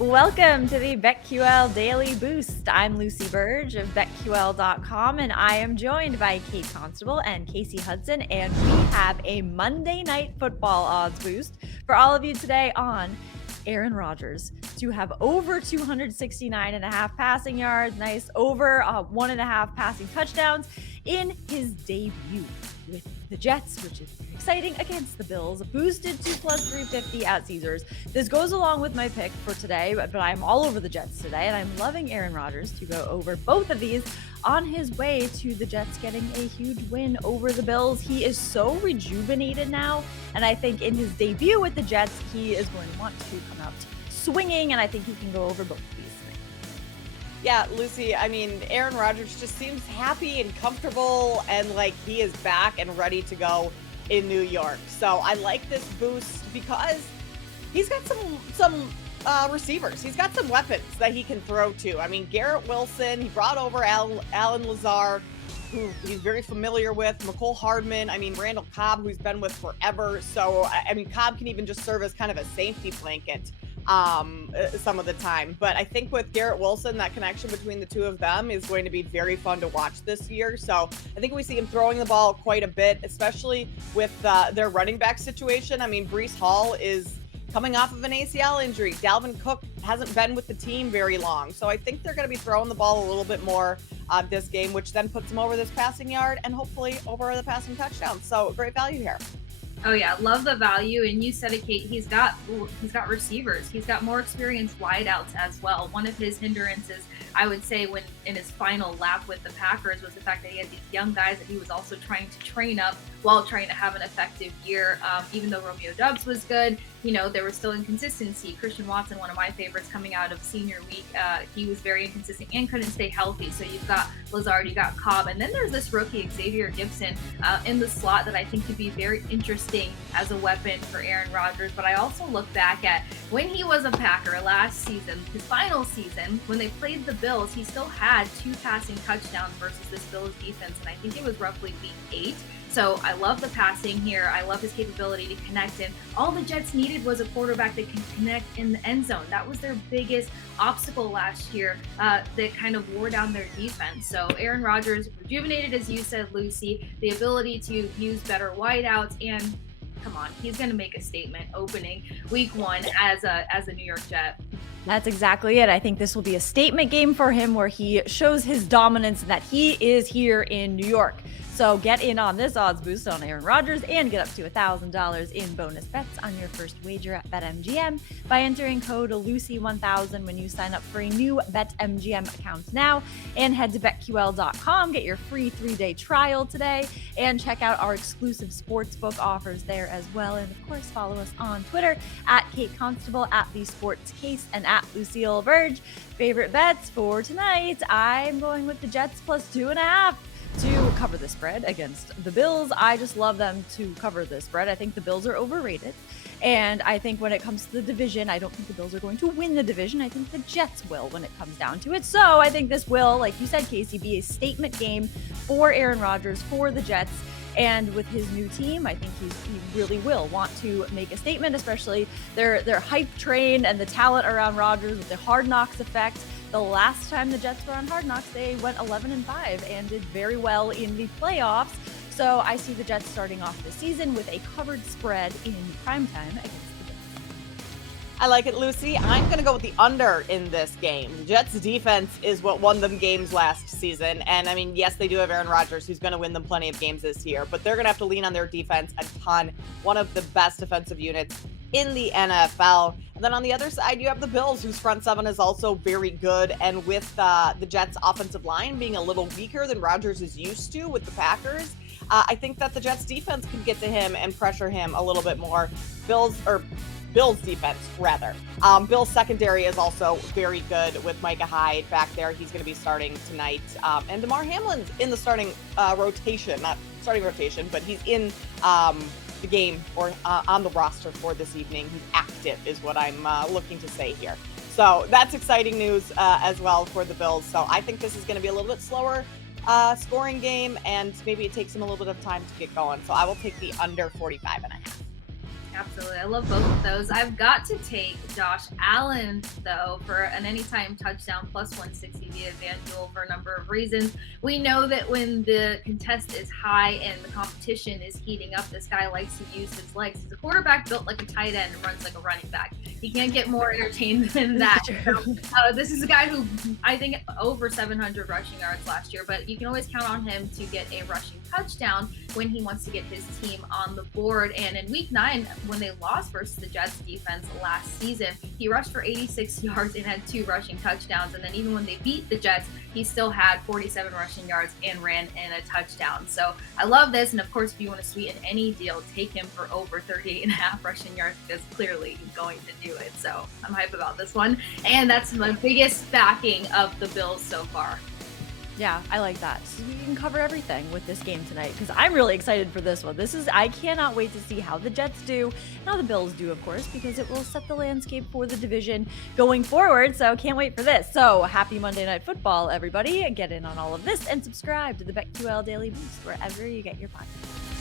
Welcome to the BetQL Daily Boost. I'm Lucy Burge of BetQL.com, and I am joined by Kate Constable and Casey Hudson, and we have a Monday Night Football odds boost for all of you today on Aaron Rodgers to have over 269 and a half passing yards, nice over 1.5 passing touchdowns in his debut with the Jets, which is exciting, against the Bills. Boosted to plus 350 at Caesars. This goes along with my pick for today, but I'm all over the Jets today, and I'm loving Aaron Rodgers to go over both of these on his way to the Jets getting a huge win over the Bills. He is so rejuvenated now, and I think in his debut with the Jets, he is going to want to come out swinging, and I think he can go over both of these. Yeah, Lucy, I mean, Aaron Rodgers just seems happy and comfortable and like he is back and ready to go in New York. So I like this boost because he's got some receivers. He's got some weapons that he can throw to. I mean, Garrett Wilson, he brought over Alan Lazard, who he's very familiar with, McCole Hardman, I mean, Randall Cobb, who's been with forever. So, I mean, Cobb can even just serve as kind of a safety blanket some of the time. But I think with Garrett Wilson, that connection between the two of them is going to be very fun to watch this year. So I think we see him throwing the ball quite a bit, especially with their running back situation. I mean, Breece Hall is coming off of an ACL injury. Dalvin Cook hasn't been with the team very long. So I think they're going to be throwing the ball a little bit more this game, which then puts them over this passing yard and hopefully over the passing touchdown. So great value here. Oh yeah, love the value. And you said it, Kate. He's got receivers. He's got more experienced wideouts as well. One of his hindrances, I would say, when in his final lap with the Packers, was the fact that he had these young guys that he was also trying to train up while trying to have an effective year. Even though Romeo Doubs was good, there was still inconsistency. Christian Watson, one of my favorites coming out of senior week, he was very inconsistent and couldn't stay healthy. So you've got Lazard, you got Cobb, and then there's this rookie Xavier Gibson in the slot that I think could be very interesting as a weapon for Aaron Rodgers. But I also look back at when he was a Packer last season, his final season, when they played the Bills, he still had 2 passing touchdowns versus this Bills defense, and I think it was roughly week 8. So I love the passing here. I love his capability to connect, and all the Jets needed was a quarterback that can connect in the end zone. That was their biggest obstacle last year that kind of wore down their defense. So Aaron Rodgers, rejuvenated, as you said, Lucy, the ability to use better wideouts, and come on, he's going to make a statement opening week 1 as a New York Jet. That's exactly it. I think this will be a statement game for him where he shows his dominance and that he is here in New York. So get in on this odds boost on Aaron Rodgers and get up to $1,000 in bonus bets on your first wager at BetMGM by entering code Lucy1000 when you sign up for a new BetMGM account now. And head to BetQL.com, get your free 3-day trial today, and check out our exclusive sportsbook offers there as well. And of course, follow us on Twitter at Kate Constable, at The Sports Case, and at Lucille Verge. Favorite bets for tonight, I'm going with the Jets plus 2.5. to cover the spread against the Bills. I just love them to cover the spread. I think the Bills are overrated. And I think when it comes to the division, I don't think the Bills are going to win the division. I think the Jets will when it comes down to it. So I think this will, like you said, Casey, be a statement game for Aaron Rodgers, for the Jets. And with his new team, I think he really will want to make a statement, especially their hype train and the talent around Rodgers with the Hard Knocks effect. The last time the Jets were on Hard Knocks, they went 11-5 and did very well in the playoffs. So I see the Jets starting off the season with a covered spread in primetime against the Bills. I like it, Lucy. I'm going to go with the under in this game. The Jets' defense is what won them games last season. And, I mean, yes, they do have Aaron Rodgers, who's going to win them plenty of games this year. But they're going to have to lean on their defense a ton. One of the best defensive units in the NFL. And then on the other side, you have the Bills, whose front seven is also very good. And with the Jets' offensive line being a little weaker than Rodgers is used to with the Packers, I think that the Jets' defense can get to him and pressure him a little bit more. Bills defense, rather. Bills' secondary is also very good with Micah Hyde back there. He's going to be starting tonight. And DeMar Hamlin's in the starting rotation, not starting rotation, but he's in the game or on the roster for this evening. He's active is what I'm looking to say here. So that's exciting news as well for the Bills. So I think this is going to be a little bit slower scoring game, and maybe it takes him a little bit of time to get going. So I will take the under 45.5. Absolutely. I love both of those. I've got to take Josh Allen, though, for an anytime touchdown plus 160 via FanDuel for a number of reasons. We know that when the contest is high and the competition is heating up, this guy likes to use his legs. He's a quarterback built like a tight end and runs like a running back. He can't get more entertained than that. So, this is a guy who I think over 700 rushing yards last year, but you can always count on him to get a rushing touchdown when he wants to get his team on the board. And in week 9, when they lost versus the Jets defense last season, he rushed for 86 yards and had 2 rushing touchdowns. And then even when they beat the Jets, he still had 47 rushing yards and ran in a touchdown. So I love this. And of course, if you want to sweeten any deal, take him for over 38.5 rushing yards, because clearly he's going to do it. So I'm hype about this one. And that's my biggest backing of the Bills so far. Yeah, I like that. So we can cover everything with this game tonight, because I'm really excited for this one. I cannot wait to see how the Jets do, how the Bills do, of course, because it will set the landscape for the division going forward. So can't wait for this. So happy Monday Night Football, everybody. Get in on all of this and subscribe to the BetQL Daily Boost wherever you get your podcasts.